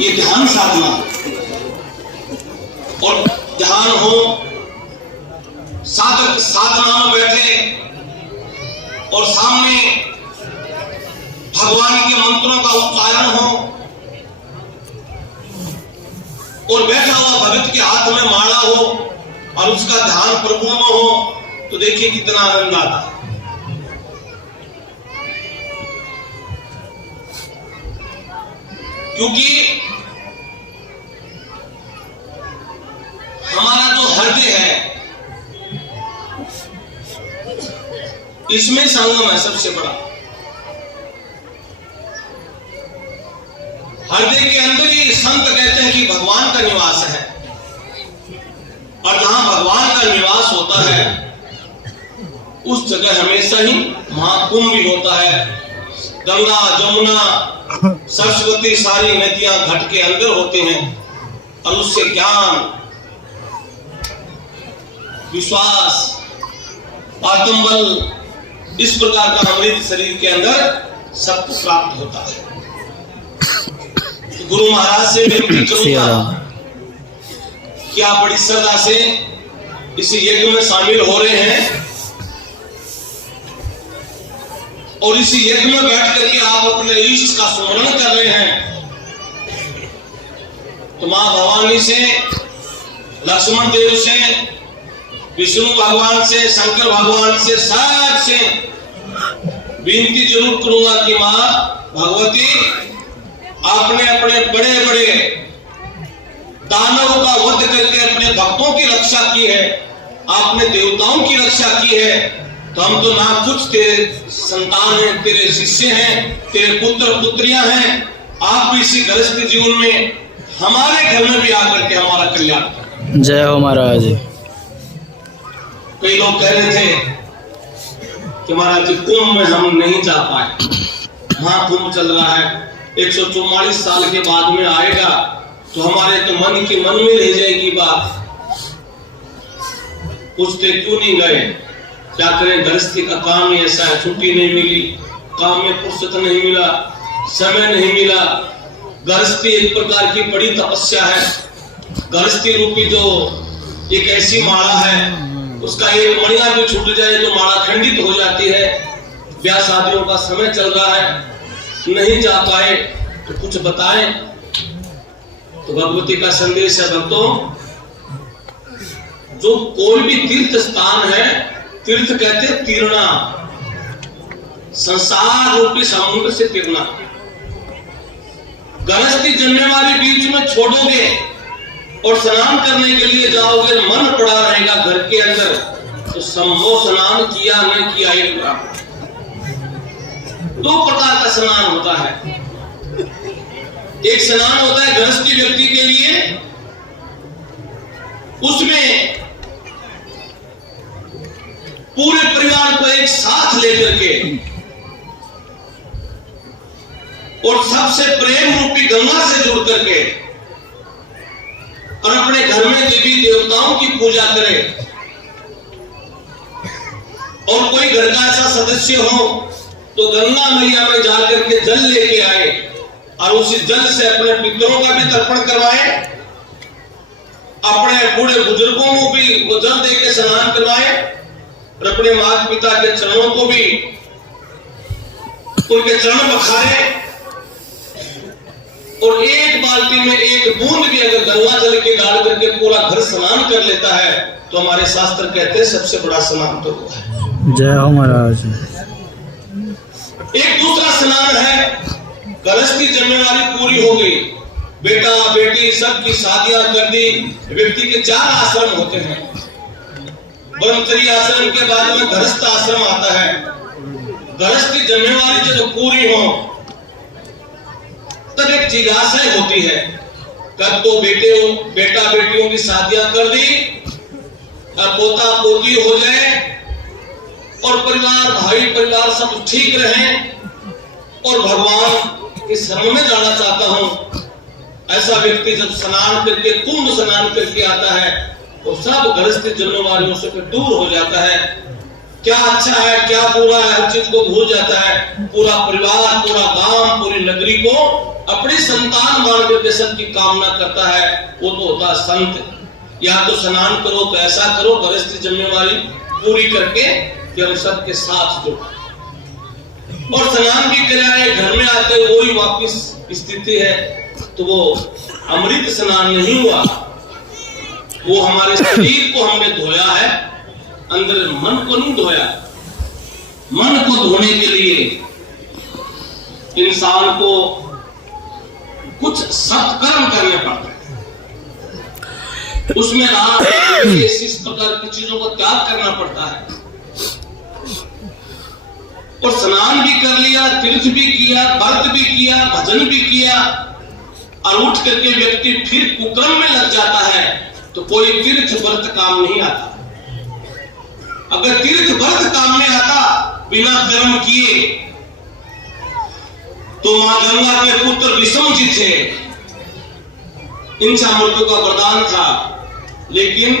ये ध्यान साधना, और ध्यान हो, साधक साधना में बैठे और सामने भगवान के मंत्रों का उच्चारण हो और बैठा हुआ भगत के हाथ में माला हो और उसका ध्यान प्रभु में हो, तो देखिए कितना आनंद आता है। क्योंकि हमारा जो हृदय है इसमें संगम है सबसे बड़ा। हृदय के अंदर ही संत कहते हैं कि भगवान का निवास है, और जहां भगवान का निवास होता है उस जगह हमेशा ही महाकुंभ भी होता है। गंगा जमुना सरस्वती सारी नदियां घट के अंदर होते हैं, और उससे ज्ञान विश्वास आत्मबल इस प्रकार का अमृत शरीर के अंदर सबको प्राप्त होता है। गुरु महाराज से विनती करूंगा कि आप बड़ी श्रद्धा से इस यज्ञ में शामिल हो रहे हैं, और इस यज्ञ में बैठ करके आप अपने इष्ट का स्मरण कर रहे हैं। तो मां भवानी से, लक्ष्मण देव से, विष्णु भगवान से, शंकर भगवान से, सब से विनती जरूर करूंगा कि मां भगवती, आपने अपने बड़े बड़े दानवों का वध करके अपने भक्तों की रक्षा की है, आपने देवताओं की रक्षा की है, तो हम तो ना कुछ तेरे संतान हैं, तेरे शिष्य हैं, तेरे पुत्र पुत्रियां हैं। आप भी इसी गृहस्थ जीवन में हमारे घर में भी आकर के हमारा कल्याण करें। जय हो महाराज। कई लोग कह रहे थे कि महाराज जी कुंभ में हम नहीं जा पाए, महाकुंभ चल रहा है, 144 साल के बाद में आएगा, तो हमारे तो मन में रह जाएगी बात, पूछते क्यों नहीं गए, क्या करें, गृहस्थी का काम ही ऐसा है, छुट्टी नहीं मिली, काम में फुर्सत नहीं मिला, समय नहीं मिला। गृहस्थी एक प्रकार की बड़ी तपस्या है। गृहस्थी रूपी जो एक ऐसी माला है, उसका एक मणिया भी छूट जाए तो माला खंडित हो जाती है। ब्याह शादियों का समय चल रहा है, नहीं जा पाए, तो कुछ बताएं। तो भगवती का संदेश है भक्तों, जो कोई भी तीर्थ स्थान है, तीर्थ कहते हैं तीर्णा, संसार रूपी समुद्र से तीर्णा। गृहस्थी जन्मे वाले बीच में छोड़ोगे और स्नान करने के लिए जाओगे, मन पड़ा रहेगा घर के अंदर, तो समो स्नान किया न किया एक बराबर। दो प्रकार का स्नान होता है। एक स्नान होता है गृहस्थी व्यक्ति के लिए, उसमें पूरे परिवार को एक साथ लेकर के और सबसे प्रेम रूपी गंगा से जुड़ करके और अपने घर में देवी देवताओं की पूजा करे। और कोई घर का ऐसा सदस्य हो तो गंगा मैया में जाकर के जल लेके आए और उसी जल से अपने पितरों का भी तर्पण करवाए, अपने बूढ़े बुजुर्गों को भी वो जल दे के स्नान करवाए, और अपने माता पिता के चरणों को भी उनके चरण बखारे। और एक बाल्टी में एक बूंद भी अगर गंगा जल के डाल करके पूरा घर स्नान कर लेता है, तो हमारे शास्त्र कहते हैं सबसे बड़ा स्नान तो वो है। जय हो महाराज। एक दूसरा स्नान है, गृहस्थी जिम्मेवारी पूरी हो गई, बेटा बेटी सबकी शादियां कर दी, व्यक्ति के 4 आश्रम होते हैं। ब्रह्मचर्य आश्रम के बाद में गृहस्थ आश्रम आता है। गृहस्थी जिम्मेवारी जब पूरी हो तब एक जिज्ञासा होती है, कब तो बेटा बेटियों की शादियां कर दी, पोता पोती हो जाए और परिवार भाई परिवार सब ठीक रहे और भगवान के शरण में जाना चाहता हूं। ऐसा व्यक्ति जब स्नान करके कुंभ स्नान करके आता है तो सब गृहस्थ जिम्मेवारियों से दूर हो जाता है क्या अच्छा है क्या बुरा है, हर चीज को भूल जाता है। पूरा परिवार, पूरा गांव, पूरी नगरी को अपनी संतान मान करके सबकी कामना करता है। वो तो होता है संत। या तो स्नान करो तो ऐसा करो, गृहस्थी जिम्मेवारी पूरी करके कि हम सबके साथ जुड़ो। और स्नान भी कराए, घर में आते वही वापिस स्थिति है, तो वो अमृत स्नान नहीं हुआ। वो हमारे शरीर को हमने धोया है, अंदर मन को नहीं धोया। मन को धोने के लिए इंसान को कुछ सत्कर्म करने पड़ते हैं। उसमें इस प्रकार की चीजों को त्याग करना पड़ता है। और स्नान भी कर लिया, तीर्थ भी किया, व्रत भी किया, भजन भी किया, और उठ करके व्यक्ति फिर कुकर्म में लग जाता है, तो कोई तीर्थ व्रत काम नहीं आता। अगर तीर्थ व्रत काम में आता बिना कर्म किए, तो मां गंगा के पुत्र विषम जी थे, इनसा मृत्यु का वरदान था, लेकिन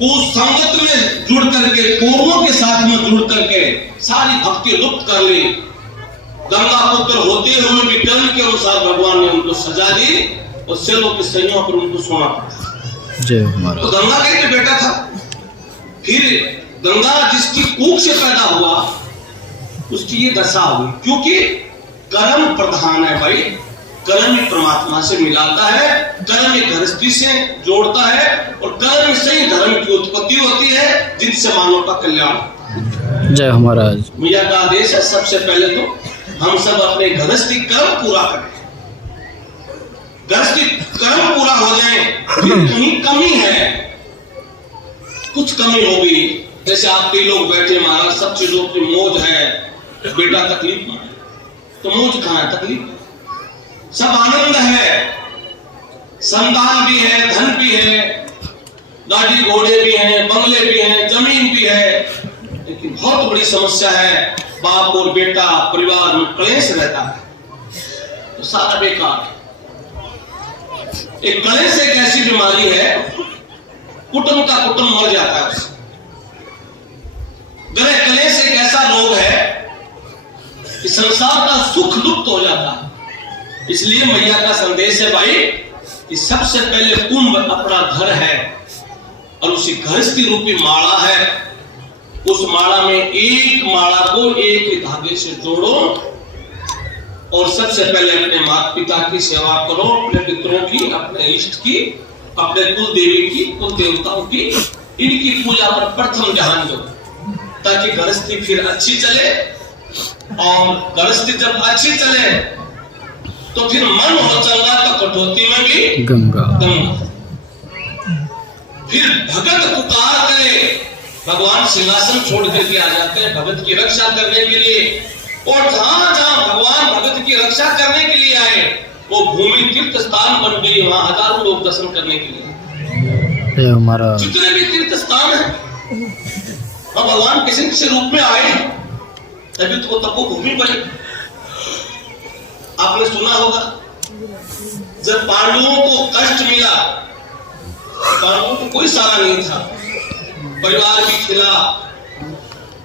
कुसंगत में जुड़ करके, कौरवों के साथ में जुड़ करके सारी भक्ति लुप्त कर ली। गंगा पुत्र होते हुए भी कर्म के अनुसार भगवान ने उनको सजा दी और सेलों के सैयों पर उनको सोना पड़ा। तो गंगा का एक बेटा था। फिर गंगा जिसकी कूख से पैदा हुआ, उसकी ये दशा हुई, क्योंकि कर्म प्रधान है भाई। कर्म ही परमात्मा से मिलाता है, कर्म ही गृहस्थी से जोड़ता है, और कर्म से ही धर्म की उत्पत्ति होती है, जिनसे मानव का कल्याण। जय हो महाराज। मैया का आदेश है सबसे पहले तो हम सब अपने गृहस्थी कर्म पूरा करें। गृहस्थी कर्म पूरा हो जाए, फिर कहीं कमी है, कुछ कमी होगी। जैसे आप कई लोग बैठे, महाराज सब चीजों की मौज है, बेटा तकलीफ में है, तो मौज कहां है? तकलीफ। सब आनंद है, संतान भी है, धन भी है, गाड़ी घोड़े भी हैं, बंगले भी हैं, जमीन भी है, लेकिन बहुत बड़ी समस्या है, बाप और बेटा परिवार में क्लेश रहता है, तो सारा बेकार। एक क्लेश एक ऐसी बीमारी है, कुटुंब का कुटुंब मर जाता है उससे। ग्रह क्लेश एक ऐसा रोग है कि संसार का सुख लुप्त हो जाता है। इसलिए मैया का संदेश है भाई कि सबसे पहले कुंभ अपना घर है, और उसी गृहस्थी रूपी माला है। उस माला में एक माला को एक ही धागे से जोड़ो, और सबसे पहले अपने माता पिता की सेवा करो, अपने पितरों की, अपने इष्ट की, अपने कुल देवी की, कुल देवताओं की, इनकी पूजा पर प्रथम ध्यान दो, ताकि गृहस्थी फिर अच्छी चले। और गृहस्थी जब अच्छी चले तो फिर मन हो चंगा तो कटौती में भी गंगा। फिर भगत पुकार करे, भगवान सिंहासन छोड़ करके आ जाते हैं भगत की रक्षा करने के लिए। और जहां जहां भगवान भगत की रक्षा करने के लिए आए, वो भूमि तीर्थ स्थान बन गई, वहां हजारों लोग दर्शन करने के लिए। जितने भी तीर्थ स्थान है, और भगवान किसी किसी रूप में आए, तभी तो तपोभूमि बनी। आपने सुना होगा, जब पांडवों को कष्ट मिला, पांडवों को कोई सहारा नहीं था, परिवार भी खिला,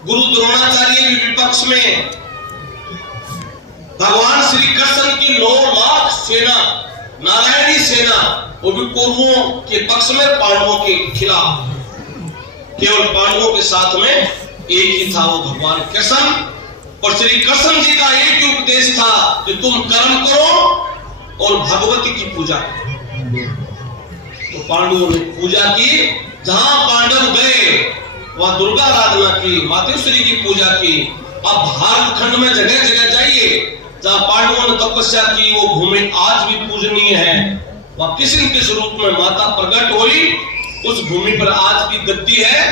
गुरु द्रोणाचार्य भी विपक्ष में, भगवान श्री कृष्ण की 9 लाख सेना, नारायणी सेना, वो भी कौरवों के पक्ष में, पांडवों के खिलाफ। केवल पांडवों के साथ में एक ही था, वो भगवान कृष्ण। और श्री कृष्ण जी का एक ही उपदेश था कि तुम कर्म करो और भगवती की पूजा करो। तो पांडवों ने पूजा की, जहां पांडव गए वहां दुर्गा आराधना की, मातेश्वरी की पूजा की। अब भारत खंड में जगह जगह जाइए, जहां पांडवों ने तपस्या की, वो भूमि आज भी पूजनीय है। वहां किसी किस रूप में माता प्रकट हुई, उस भूमि पर आज भी गद्दी है,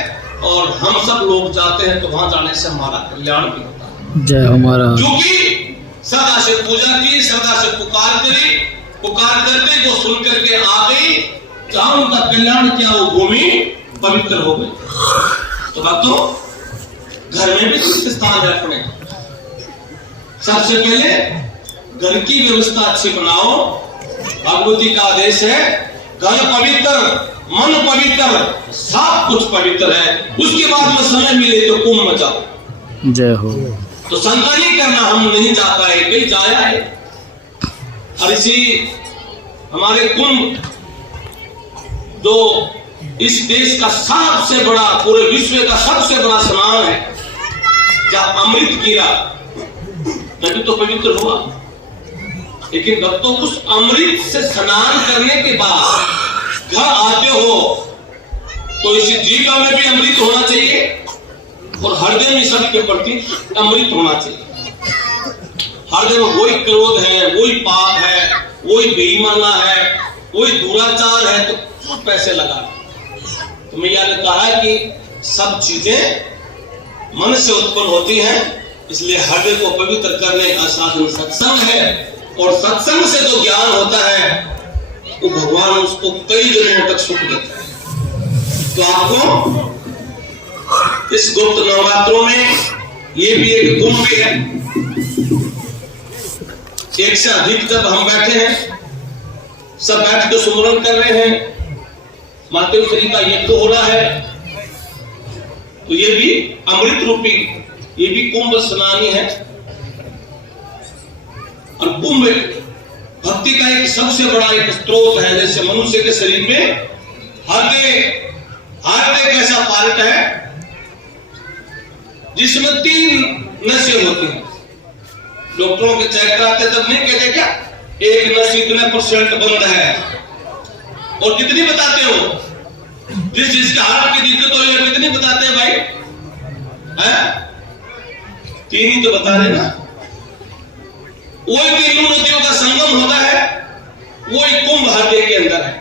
और हम सब लोग जाते हैं, तो वहां जाने से हमारा कल्याण भी होता है। जय हो महाराज। क्योंकि सदा से पूजा की, सदा से पुकार करी, पुकार करते वो सुन करके आ गई, जहां उनका कल्याण किया, वो भूमि पवित्र हो गई। तो भक्तों, घर में भी तीर्थ स्थान है अपने। सबसे पहले घर की व्यवस्था अच्छी बनाओ। भगवती का आदेश है, घर पवित्र मन पवित्र, सब कुछ पवित्र है। उसके बाद में समय मिले तो कुंभ में जाओ। जय हो। तो शंका नहीं करना हम नहीं जा पाए, कहीं जाया है। और इसी हमारे कुंभ जो इस देश का सबसे बड़ा, पूरे विश्व का सबसे बड़ा स्नान है, जहां अमृत गिरा तभी तो पवित्र हुआ। लेकिन भक्तों, उस अमृत से स्नान करने के बाद घर आते हो तो इस जीवा में भी अमृत होना चाहिए और हृदय में सबके प्रति अमृत होना चाहिए। हृदय में वही क्रोध है, वही पाप है, वही बेईमाना है, वही दुराचार है, तो कुछ पैसे लगा। तो मैया ने कहा कि सब चीजें मन से उत्पन्न होती हैं, इसलिए हृदय को पवित्र करने का साधन सत्संग है। और सत्संग से जो ज्ञान होता है वो भगवान उसको कई जन्मों तक सुख देता है। तो आपको इस गुप्त नवरात्रों में ये भी एक कुंभ भी है। एक से अधिक जब हम बैठे हैं, सब बैठ के सुमरन कर रहे हैं, मातेश्वरी का यज्ञ हो रहा है, तो ये भी अमृत रूपी, ये भी कुंभ स्नानी है। और कुंभ भक्ति का एक सबसे बड़ा एक स्रोत है। जैसे मनुष्य के शरीर में हार्ट एक ऐसा पार्ट है जिसमें 3 नसें होती हैं। डॉक्टरों के चेक कराते तब नहीं कहते क्या एक नस इतने % बंद है, और कितनी बताते हो, जिसका हार्ट की दिक्कत हो है कितनी बताते हैं भाई, है 3 ही तो बता रहे ना। वही 3 नदियों का संगम होता है, वही कुंभ हृदय के अंदर है।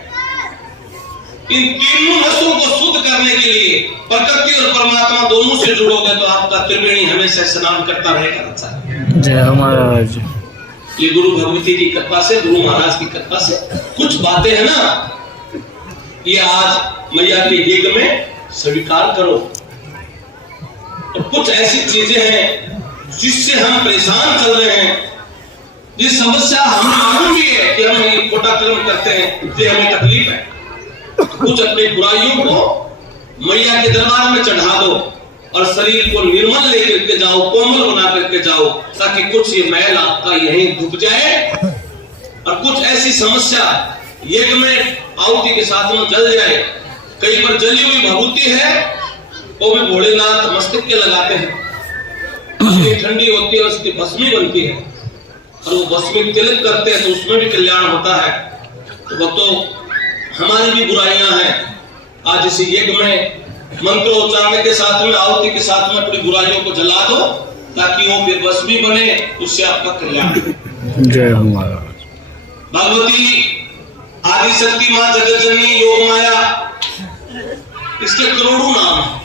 इन 3 नसों को शुद्ध करने के लिए प्रकृति और परमात्मा दोनों से जुड़ोगे तो आपका त्रिवेणी हमेशा स्नान करता रहेगा। जय हो महाराज। ये गुरु भगवती की कृपा से, गुरु महाराज की कृपा से कुछ बातें हैं ना, ये आज मैया के यज्ञ में स्वीकार करो। और कुछ ऐसी चीजें हैं जिससे हम परेशान चल रहे हैं, जिस समस्या हमें मालूम भी है कि हम ये खोटा कर्म करते हैं, इससे हमें तकलीफ है। कुछ अपनी बुराइयों को मैया के दरबार में चढ़ा दो और शरीर को निर्मल लेकर के जाओ, कोमल बना करके जाओ, ताकि कुछ ये मैल आपका यहीं डूब जाए। और कुछ ऐसी समस्या यज्ञ में आहुति के साथ में जल जाए। कहीं पर जली हुई भभूति है, वो भी भोलेनाथ मस्तक के लगाते हैं, उसकी ठंडी होती है, उसकी भस्मी बनती है, और वो भस्मी तिलक करते हैं तो उसमें भी कल्याण होता है। तो भक्तों, हमारी भी बुराइयां हैं। आज इस यज्ञ में मंत्र उच्चारण के साथ में, आहुति के साथ में अपनी बुराइयों को जला दो, ताकि वो फिर भस्मी बने, उससे आपका कल्याण। जय हो महाराज। भगवती आदिशक्ति मां, जगत जननी, योग माया, इसके करोड़ों नाम हैं।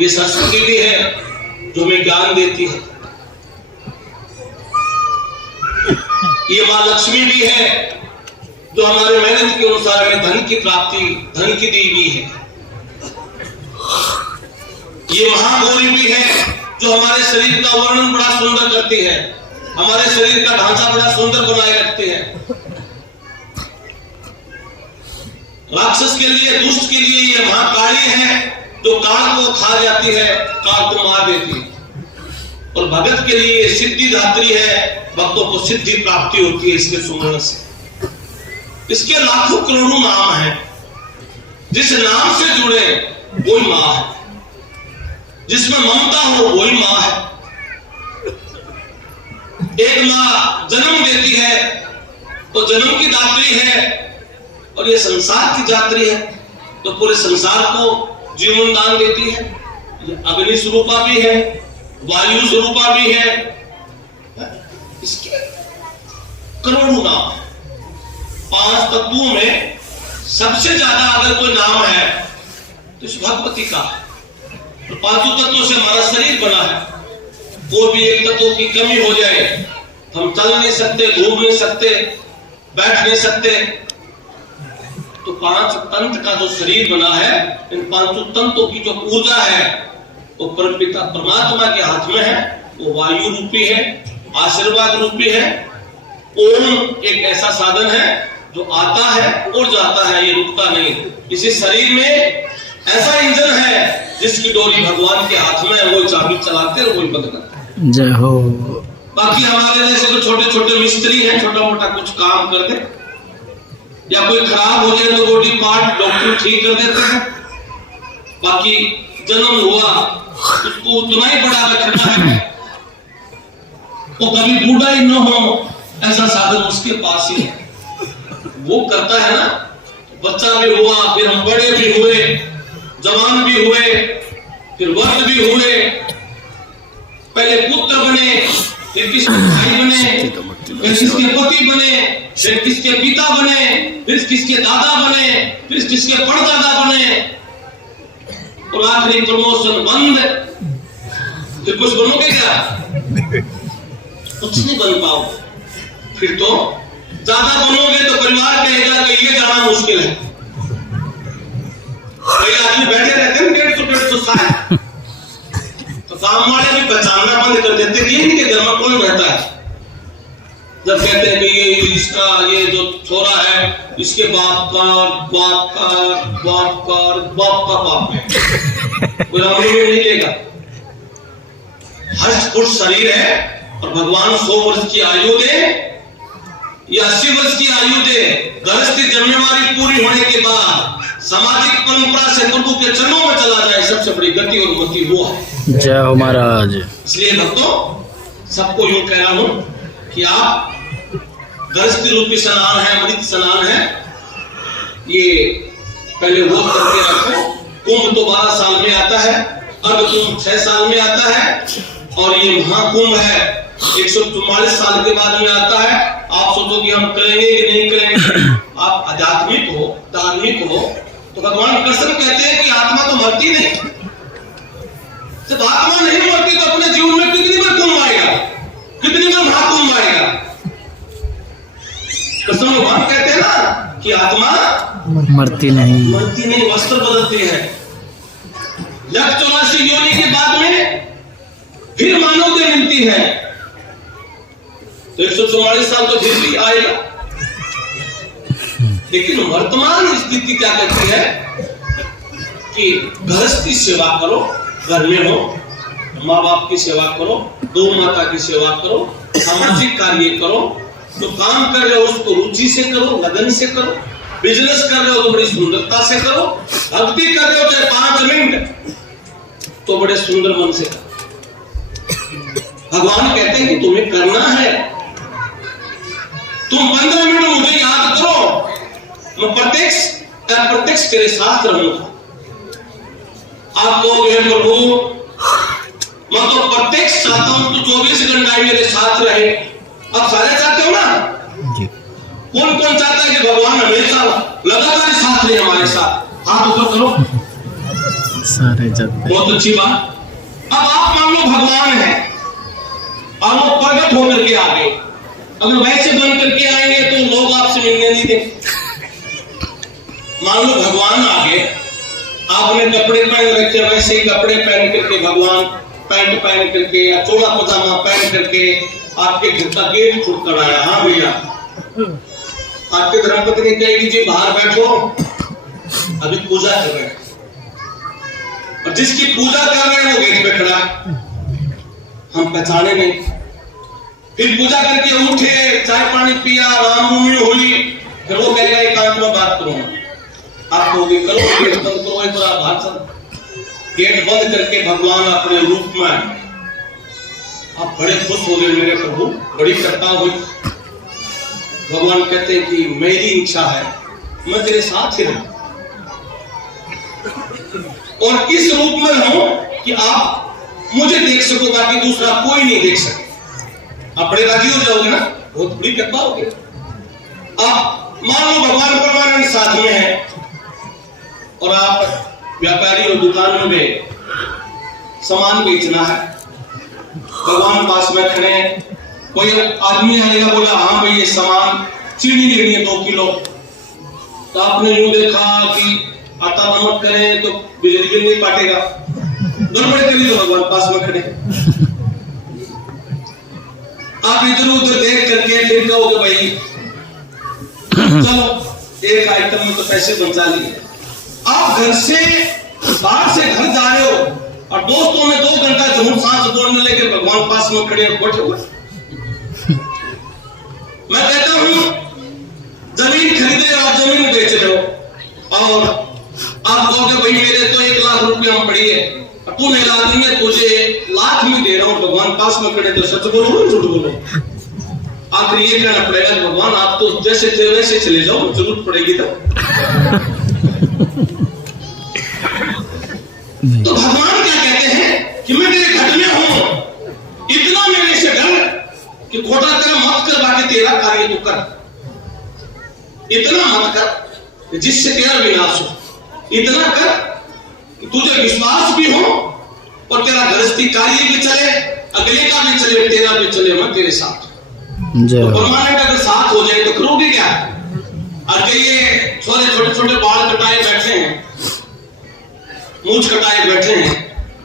ये संस्कृति भी है जो हमें ज्ञान देती है। ये मां लक्ष्मी भी है जो हमारे मेहनत के अनुसार हमें धन की प्राप्ति, धन की देवी है। ये महागौरी भी है जो हमारे शरीर का वर्णन बड़ा सुंदर करती है, हमारे शरीर का ढांचा बड़ा सुंदर बनाए रखती है। राक्षस के लिए, दुष्ट के लिए ये महाकाली है जो काल को खा जाती है, काल को मार देती है। और भगत के लिए सिद्धि दात्री है, भक्तों को सिद्धि प्राप्ति होती है इसके सुमरण से। इसके लाखों करोड़ों नाम हैं। जिस नाम से जुड़े वही मां है, जिसमें ममता हो वही मां है। एक मां जन्म देती है तो जन्म की दात्री है, और ये संसार की दात्री है तो पूरे संसार को जीवन दान देती है। ये अग्नि स्वरूपा भी है, वायु स्वरूपा भी है, इसके करोड़ों नाम है। 5 तत्वों में सबसे ज्यादा अगर कोई नाम है तो इस भगवती का है। तो 5 तत्वों से हमारा शरीर बना है, वो भी एक तत्व की कमी हो जाए, हम चल नहीं सकते, घूम नहीं सकते, बैठ नहीं सकते, तो 5 तंत्र का जो शरीर बना है, इन 5 तंत्रों की जो ऊर्जा है वो परमपिता परमात्मा के हाथ में है। वो वायु रूपी है, आशीर्वाद रूपी है। ओम एक ऐसा साधन है जो आता है और जाता है, ये रुकता नहीं। इसी शरीर में ऐसा इंजन है जिसकी डोरी भगवान के हाथ में है, वो चाबी चलाते हैं और वही बंद करते हैं। जय हो। बाकी हमारे जैसे तो छोटे छोटे मिस्त्री हैं, छोटा मोटा कुछ काम कर दे, या कोई खराब हो जाए तो बॉडी पार्ट डॉक्टर ठीक कर देते हैं। बाकी जन्म हुआ उसको उतना ही बड़ा रखना है, वो कभी बूढ़ा ही न हो ऐसा साधन उसके पास ही है, वो करता है ना। बच्चा भी हुआ, फिर हम बड़े भी हुए, जवान भी हुए, फिर वृद्ध भी हुए, पहले पुत्र बने, फिर किसके भाई बने, फिर किसके पति बने, फिर किसके पिता बने, फिर किसके दादा बने, फिर किसके परदादा बने, और आखिरी प्रमोशन बंद। फिर कुछ बनोगे क्या? कुछ नहीं बन पाओ। फिर तो ज्यादा बनोगे तो परिवार कहेगा कि ये जाना मुश्किल है। कई आदमी बैठे रहते हैं 150-150 साल, तो काम वाले भी पहचानना बंद कर देते कि इनके घर में कौन रहता है। जब कहते हैं कि ये इसका ये जो छोरा है इसके बाप का बाप का बाप का बाप का बाप है, कोई रामनी में नहीं लेगा। हष्ट पुष्ट शरीर है और भगवान 100 वर्ष की आयु दे या 80 वर्ष की आयु दे, गृहस्थी जिम्मेवारी पूरी होने के बाद सामाजिक परंपरा से प्रभु के चरणों में चला जाए, सबसे बड़ी गति और गति वो है। जय हो महाराज। इसलिए भक्तों, सबको यूं कह रहा हूं कि आप गृहस्थी रूपी स्नान है, अमृत स्नान है, ये पहले वो करके रखो। कुंभ तो 12 साल में आता है, अर्घ कुंभ 6 साल में आता है, और ये महाकुंभ है 144 साल के बाद में आता है। आप सोचो कि हम करेंगे कि नहीं करेंगे। आप आध्यात्मिक हो, धार्मिक हो, तो भगवान कृष्ण कहते हैं कि आत्मा तो मरती नहीं। जब आत्मा नहीं मरती तो अपने जीवन में कितनी बार कुंभ आएगा, कितनी बार महाकुंभ आएगा। कृष्ण भगवान कहते हैं ना कि आत्मा मरती नहीं, वस्त्र बदलते हैं। 184 योनि के बाद में फिर मानव देह मिलती है, तो 144 साल तो फिर भी आएगा। लेकिन वर्तमान स्थिति क्या कहती है कि गृहस्थी सेवा करो, घर में हो, माँ बाप की सेवा करो, गौ माता की सेवा करो, सामाजिक कार्य करो, तो काम कर रहे हो उसको रुचि से करो, लगन से करो, बिजनेस कर रहे हो तो बड़ी सुंदरता से करो, भक्ति कर रहे हो चाहे 5 मिनट तो बड़े सुंदर मन से करो। भगवान कहते हैं कि तुम्हें करना है, तुम 15 मिनट मुझे याद करो, मैं प्रत्यक्ष तेरे साथ रहूंगा। आप कहोगे प्रभु मैं तो प्रत्यक्ष चाहता हूं तो 24 घंटा मेरे साथ रहे। आप सारे चाहते हो ना? कौन कौन चाहता है कि भगवान हमेशा लगातार साथ रहे हमारे साथ? हाथ ऊपर करो। सारे जगह। बहुत अच्छी बात। अब आप मान लो भगवान है और वो प्रकट होकर के आ गए। अगर वैसे बन करके आएंगे तो लोग आपसे मिलने नहीं देंगे। मान लो भगवान आ गए, आपने कपड़े पहन रखे, वैसे ही कपड़े पहन करके भगवान पैंट पहन करके या चोला पजामा पहन करके आपके घर का गेट खुद कर आया। हाँ भैया, आपके धर्मपत्नी कहेगी जी बाहर बैठो, अभी पूजा कर रहे हैं, और जिसकी पूजा कर रहे हैं वो गेट पे खड़ा है, हम पहचाने नहीं। फिर पूजा करके उठे, चाय पानी पिया, रामनवमी हुई, फिर वो कहेगा एकांत में बात करूंगा। आप कहोगे करो, गेट बंद करो, एक बार बात चल। गेट बंद करके भगवान अपने रूप में, आप बड़े खुश हो गए मेरे प्रभु, बड़ी कृपा हुई। भगवान कहते हैं कि मेरी इच्छा है मैं तेरे साथ ही रहूं और इस रूप में रहूं कि आप मुझे देख सको, बाकी दूसरा कोई नहीं देख सके। आप बड़े राजी हो जाओगे ना, बहुत बड़ी कृपा होगी। आप मान लो भगवान परमानंद साथ में है और आप व्यापारी और दुकान में सामान बेचना है, भगवान पास में खड़े, कोई आदमी आएगा, बोला हाँ भाई ये सामान चीनी लेनी है 2 किलो, तो आपने यूं देखा कि आटा नमक करें तो बिजली बिल नहीं काटेगा, गड़बड़ करी तो भगवान पास में खड़े। आप इधर उधर देख करके फिर कहोगे भाई चलो एक आइटम में तो पैसे बचा लिए। आप घर से बाहर से घर जा रहे हो और दोस्तों में 2 घंटा झूठ सांस बोलने लेके भगवान पास में खड़े बैठे हुए। मैं कहता हूं जमीन खरीदे और जमीन बेच रहे हो और आप कहोगे भाई मेरे तो 1 लाख रुपया हम पड़ी है, तू मेरा आदमी है, तुझे 1 लाख में दे रहा हूं, भगवान पास में खड़े तो सच बोलो झूठ बोलो? आखिर ये कहना पड़ेगा भगवान आप तो जैसे थे वैसे चले जाओ, जरूरत पड़ेगी तो भगवान क्या कहते हैं कि मैं तेरे घर में हूं, इतना मेरे से डर कि खोटा तेरा मत कर, बाकी तेरा कार्य तू कर, इतना मत कर जिससे तेरा विनाश हो, इतना कर कि तुझे विश्वास भी हो और तेरा गृहस्थी कार्य भी चले, अगले का भी चले, तेरा भी चले, मैं तेरे साथ। तो परमानेंट अगर साथ हो जाए तो करोगे क्या? अगर ये छोटे छोटे बाल कटाए बैठे हैं, मूछ कटाए बैठे हैं,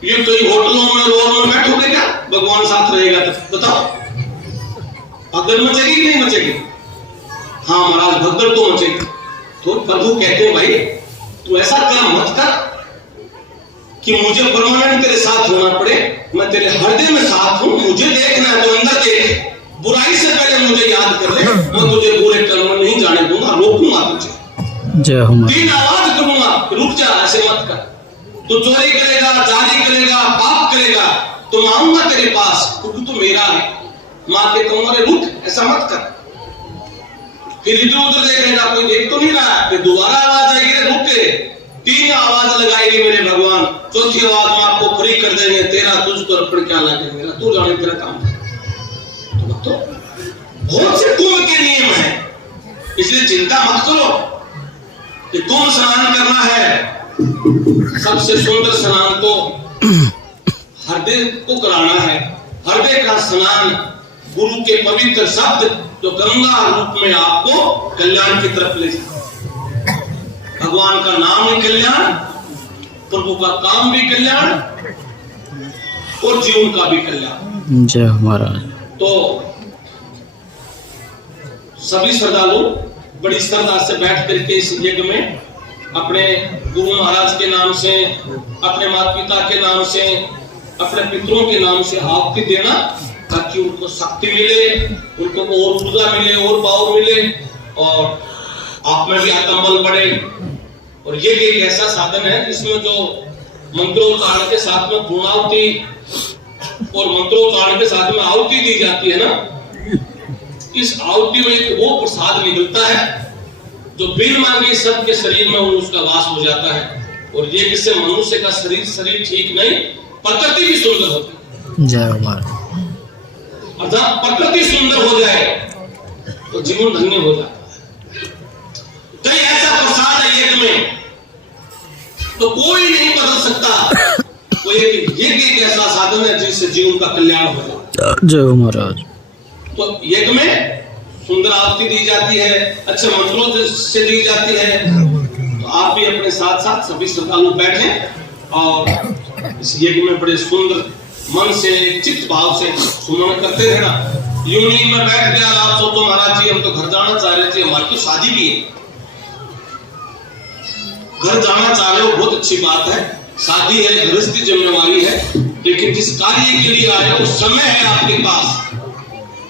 ये कोई होटलों में रोड में बैठोगे क्या? भगवान साथ रहेगा तो बताओ अगर मचेगी कि नहीं मचेगी? हाँ महाराज भगदड़ तो मचेगी। तो प्रभु कहते हैं भाई तू ऐसा काम मत कर कि मुझे परमानेंट तेरे साथ होना पड़े, मैं तेरे हृदय में साथ हूं, मुझे देखना है तो अंदर देख, बुराई से पहले मुझे याद कर ले, मैं तुझे बुरे कर्म में नहीं जाने दूंगा, रोकूंगा तुझे, जय हो मां। 3 आवाज करूंगा, रुक जा, ऐसे मत कर, तू चोरी करेगा, जारी करेगा, पाप करेगा तो मैं आऊंगा तेरे पास क्योंकि तू मेरा है, मां के कहूंगा रुक, ऐसा मत कर। फिर इधर उधर देखेगा, कोई देख तो नहीं रहा है, फिर दोबारा आवाज आएगी, रुक, 3 आवाज लगाएगी मेरे भगवान, 4थी आवाज में आपको फ्री कर देंगे, तेरा तुझ पर अर्पण क्या लगे, मेरा तू जाने तेरा काम है। तो बहुत से कुंभ के नियम है, इसलिए चिंता मत करो कि कुंभ स्नान करना है, सबसे सुंदर स्नान तो हृदय को कराना है। हृदय का स्नान गुरु के पवित्र शब्द जो गंगा रूप में आपको कल्याण की तरफ ले जाए। भगवान का नाम ही कल्याण, प्रभु का काम भी कल्याण और जीवन का भी कल्याण। जय महाराज। तो सभी श्रद्धालु बड़ी श्रद्धा से बैठ करके इस यज्ञ में अपने गुरु महाराज के नाम से, अपने माता पिता के नाम से, अपने पितरों के नाम से आहुति देना ताकि उनको शक्ति मिले, उनको और ऊर्जा मिले, और पावर मिले और आप में भी आत्मबल बढ़े। और ये एक ऐसा साधन है जिसमें जो मंत्रोच्चारण के साथ में पूर्णाहुति और मंत्रोच्चारण के साथ में आहुति दी जाती है ना, इस आहुति में एक वो प्रसाद निकलता है जो बिन मांगे सबके शरीर में उसका वास हो जाता है। और ये किससे मनुष्य का शरीर ठीक नहीं, प्रकृति भी सुंदर होती है। जय महाराज। अर्थात प्रकृति सुंदर हो जाए तो जीवन धन्य हो जाता है। कई ऐसा प्रसाद है यज्ञ में तो कोई नहीं बदल सकता। कोई एक ऐसा साधन है जिससे जीवन का कल्याण हो जाता है। जय महाराज। तो यज्ञ में सुंदर आहुति दी जाती है, अच्छे मंत्रों से दी जाती है। तो आप भी अपने साथ साथ सभी श्रद्धालु बैठे और इस यज्ञ में बड़े सुंदर मन से, चित्त भाव से सुमन करते रहना। यूं नहीं मैं बैठ गया आप सोचो महाराज जी हम तो घर जाना चाह रहे थे, हमारी तो शादी भी है। घर जाना चाह रहे हो बहुत अच्छी बात है, शादी है, गृहस्थी जिम्मेवारी है, लेकिन जिस कार्य के लिए आए हो समय है आपके पास,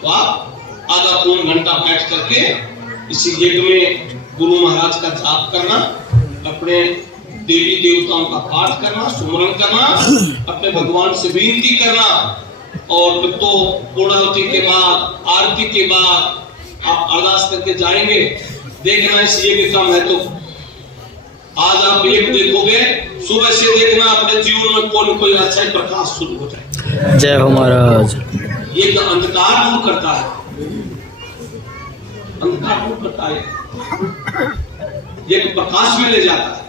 तो आप आधा पौन घंटा बैठ करके इसी यज्ञ में गुरु महाराज का जाप करना, अपने देवी देवताओं का पाठ करना, सुमरन करना, अपने भगवान से विनती करना। और फिर तो पूर्णाहुति के बाद, आरती के बाद आप अरदास करके जाएंगे। देखना इस यज्ञ का महत्व आज आप यज्ञ देखोगे, सुबह से देखना अपने जीवन में कोई न कोई अच्छा ही प्रकाश शुरू हो जाए। जय हो महाराज। ये अंधकार दूर करता है, अंधकार दूर करता है, ये प्रकाश में ले जाता है।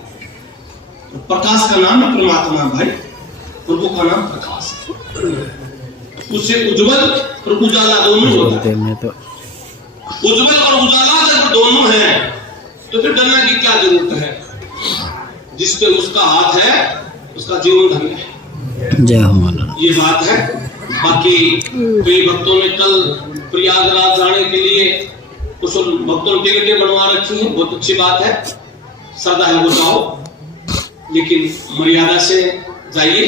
प्रकाश का नाम है परमात्मा भाई, प्रभु का नाम प्रकाश है। उससे उज्जवल और उजाला दोनों होता है। तो उज्जवल और उजाला जब दोनों हैं तो फिर डरने की क्या जरूरत है। जिस पे उसका हाथ है उसका जीवन धन्य है। जय हो महाराज। ये बात है। बाकी कई भक्तों ने कल प्रयागराज जाने के लिए कुछ भक्तों ने टिकटें बनवा रखी हैं, बहुत अच्छी बात है, श्रद्धा है वो जाओ, लेकिन मर्यादा से जाइए।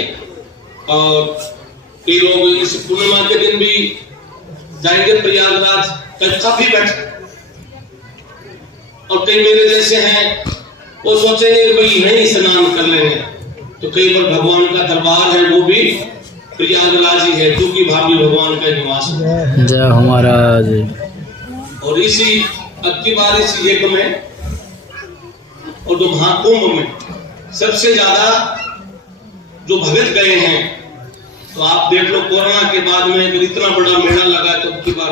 और कई लोग इस पूर्णिमा के दिन भी जाएंगे प्रयागराज, काफी बैठे, और कई मेरे जैसे हैं वो सोचेंगे कि भाई नहीं स्नान कर लेंगे, तो कई बार भगवान का दरबार है वो भी प्रयागराज ही है, क्योंकि भावी भगवान का निवास है। जय हो महाराज। और इसी अब की बार इस यज्ञ में और जो महाकुंभ में सबसे ज्यादा जो भगत गए हैं, तो आप देख लो कोरोना के बाद में जब इतना बड़ा मेला लगा, तो अब की बार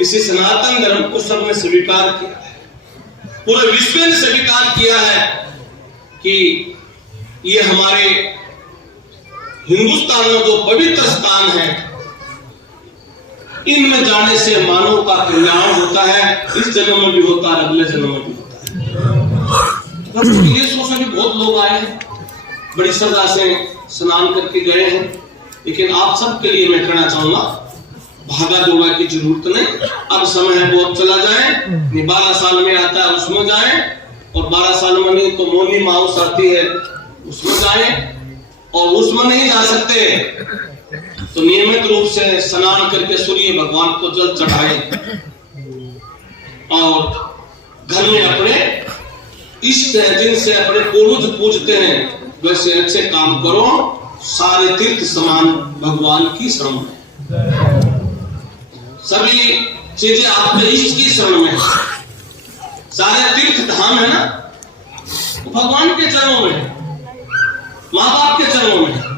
इसी सनातन धर्म को सबने स्वीकार किया है, पूरे विश्व ने स्वीकार किया है कि ये हमारे हिंदुस्तान में जो पवित्र स्थान है, इनमें जाने से मानव का कल्याण होता है, इस जन्म में भी होता है, अगले जन्म में भी होता है। विदेशों से भी बहुत लोग आए हैं, बड़ी श्रद्धा से स्नान करके गए हैं, लेकिन आप सबके लिए मैं कहना चाहूंगा, भागा दौड़ा की जरूरत नहीं, अब समय है वो अब चला जाए, 12 साल में आता है उसमें जाए, और 12 साल में नहीं तो मोनी माउस आती है उसमें जाए, और उसमें नहीं जा सकते तो नियमित रूप से स्नान करके सूर्य भगवान को जल चढ़ाए, और घर में अपने इष्ट जिनसे अपने पूर्वज पूजते हैं वैसे अच्छे काम करो, सारे तीर्थ समान भगवान की शरण में, सभी चीजें आपके इष्ट की शरण में, सारे तीर्थ धाम है ना तो भगवान के चरणों में, माँ बाप के चरणों में।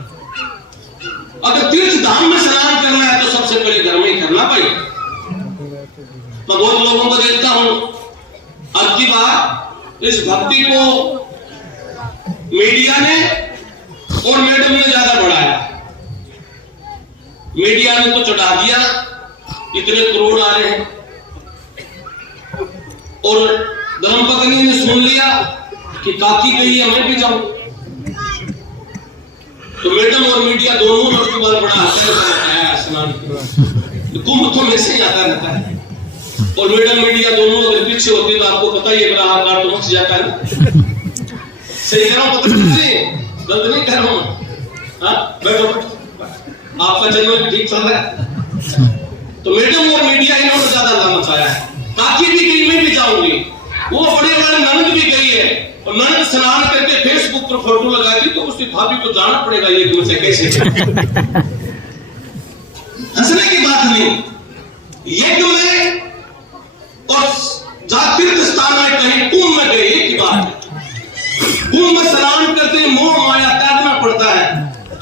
अगर तीर्थ धाम में स्नान करना है तो सबसे पहले घर में ही करना पड़ेगा। मैं बहुत लोगों को देखता हूं, अब की बार इस भक्ति को मीडिया ने और मैडम ने ज्यादा बढ़ाया। मीडिया ने तो चढ़ा दिया, इतने करोड़ आ रहे हैं, और धर्मपत्नी ने सुन लिया कि काकी गई है मैं भी जाऊं, तो मैडम और मीडिया दोनों लोग बड़ा बड़ा स्नान कुंभ तो वैसे ही आता रहता है, और मैडम मीडिया दोनों अगर पीछे होती तो आपको पता ही है ग्राहक तो मच जाता है। सही कह रहा हूं, गलत नहीं कह रहा हूं, आपका जन्म भी ठीक चल रहा है। तो मैडम और मीडिया इन्होंने ज्यादा लाभ मचाया है। काकी भी गई, मैं भी जाऊंगी, वो बड़े बड़े ननद भी गई है, और ननद स्नान करके फेसबुक पर फोटो लगा दी, तो उसकी भाभी को जाना पड़ेगा ये कि मुझे कैसे। हंसने की बात नहीं, ये क्यों में और तीर्थ स्थान में कहीं कुंभ में गए की बात है। कुंभ में स्नान करते मोह माया त्यागना पड़ता है,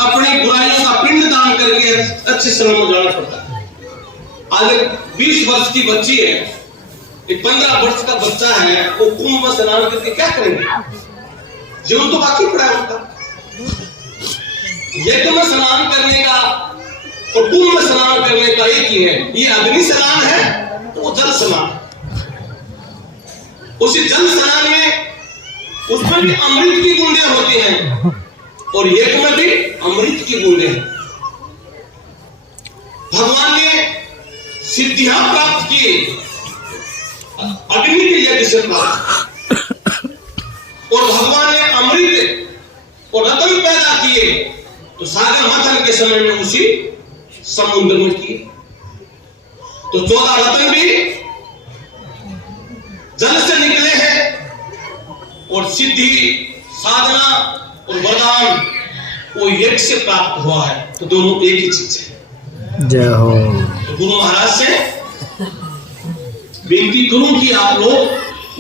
अपनी बुराइयों का पिंड दान करके अच्छे श्रम में जाना पड़ता है। आज 20 वर्ष की बच्ची है, 15 वर्ष का बच्चा है, वो कुंभ में स्नान करके क्या करेंगे? जीवन तो बाकी पड़ा है उनका। यज्ञ में स्नान करने का और कुंभ में स्नान करने का एक ही है, ये अग्नि स्नान है तो वो जल स्नान। उसी जल स्नान में उसमें भी अमृत की बूंदें होती हैं, और यज्ञ में भी अमृत की बूंदें हैं। भगवान ने सिद्धियां प्राप्त की अग्नि के यज्ञ से प्राप्त, और भगवान ने अमृत और रतन पैदा किए तो सागर मंथन के समय में उसी समुद्र में किए। तो 14 रतन भी जल से निकले हैं, और सिद्धि साधना और वरदान वो यज्ञ से प्राप्त हुआ है, तो दोनों एक ही चीज है। जय हो। तो गुरु महाराज से विनती करूं कि आप लोग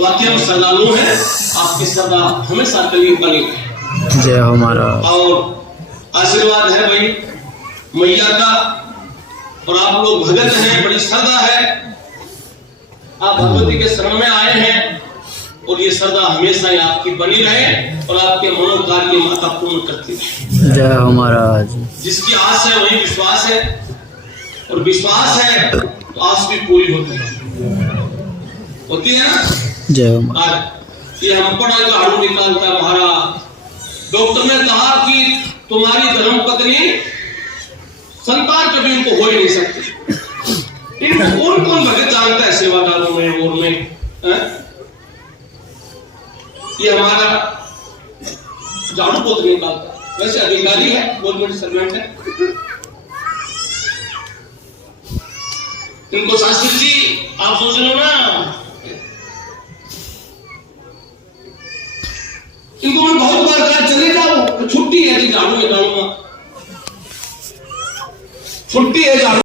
वाकई में श्रद्धालु हैं, आपकी श्रद्धा हमेशा कली बनी रहे। जय हो महाराज। और आशीर्वाद है भाई मैया का, और आप लोग भगत हैं, बड़ी श्रद्धा है, आप भगवती के शरण में आए हैं, और ये श्रद्धा हमेशा ही आपकी बनी रहे, और आपके मनोकार्य माता पूर्ण करती रहे। जय हो महाराज। जिसकी आस है वही विश्वास है, और विश्वास है तो आस भी पूरी होती है ना। जय हो। आज ये हम पढ़ा झाड़ू निकालता है महाराज, डॉक्टर ने कहा कि तुम्हारी धर्मपत्नी संतान कभी उनको हो ही नहीं सकती, इनको कौन कौन भगत जानता है सेवादारों में और में हैं? ये हमारा झाड़ू पोत निकालता है, वैसे अधिकारी है, गवर्नमेंट सर्वेंट है। इनको शास्त्री जी आप सोच रहे हो ना, इनको मैं बहुत बार कहा चले जाओ, तो छुट्टी है जी झाड़ू निकालूंगा, छुट्टी है झाड़ू